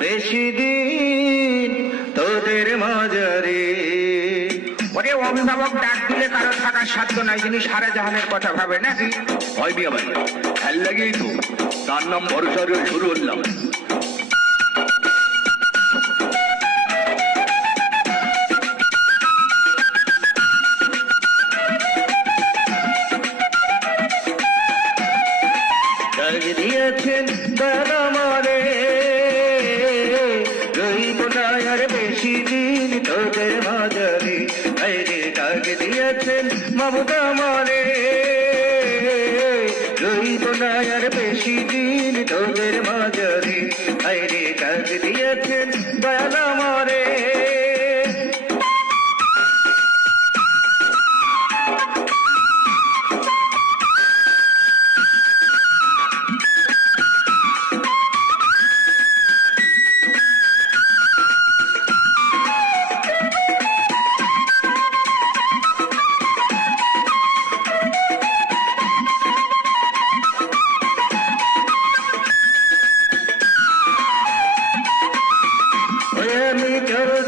বেশি দিন তোদের মাজারে ওরে অভিভাবক ডাক দিলে কারও থাকার সাধ্য নাই যিনি সারা জাহানের কথা ভাবে নাকি? হয় বিয়ে ভাই ভালো হ্যাঁ, লাগেই তো। তার নাম ভরসা শুরু করলাম দিয়েছেন তারা মারে রইব না আর বেশি দিন তোদের মাঝারে আইরে কাজ দিয়েছেন দাদামারে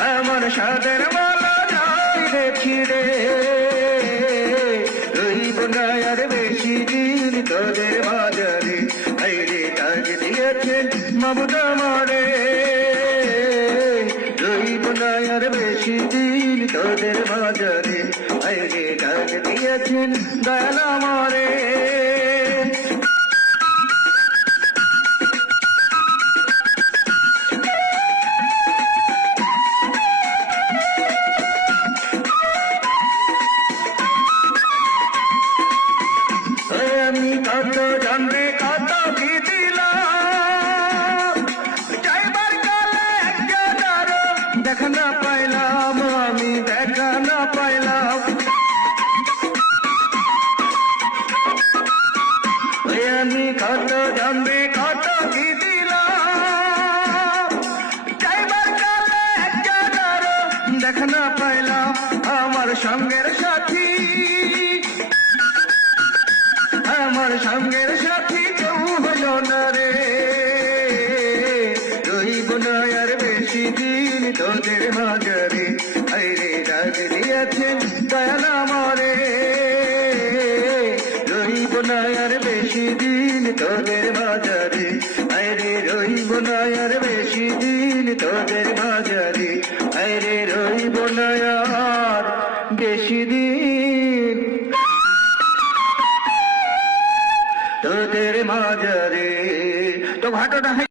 আমার সাদের মালা যাই দেখি রে। রইব না আর বেশি দিন তোদের বাজারে। আইরে কাজ দিয়েছেন মমতা মারে। রইব না আর বেশি দিন তোদের বাজারে। আইরে কাজ দিয়েছেন দয়ালা মারে। ওই আমি কত জানবে কত কি দিলাম? দেখা না পাইলাম আমার সঙ্গের সাথী। আমার সঙ্গের সাথী কেউ হলো না রে। রইব না আর বেশি দিন তোদের দিয়েছেন দয়ালা মরে রইব না আর বেশি দিন তোদের মাঝারে। আইরে রইব না আর বেশি দিন তোদের মাঝারে। আইরে রইব না আর বেশি দিন তোদের মাঝারে। তো ঘটনা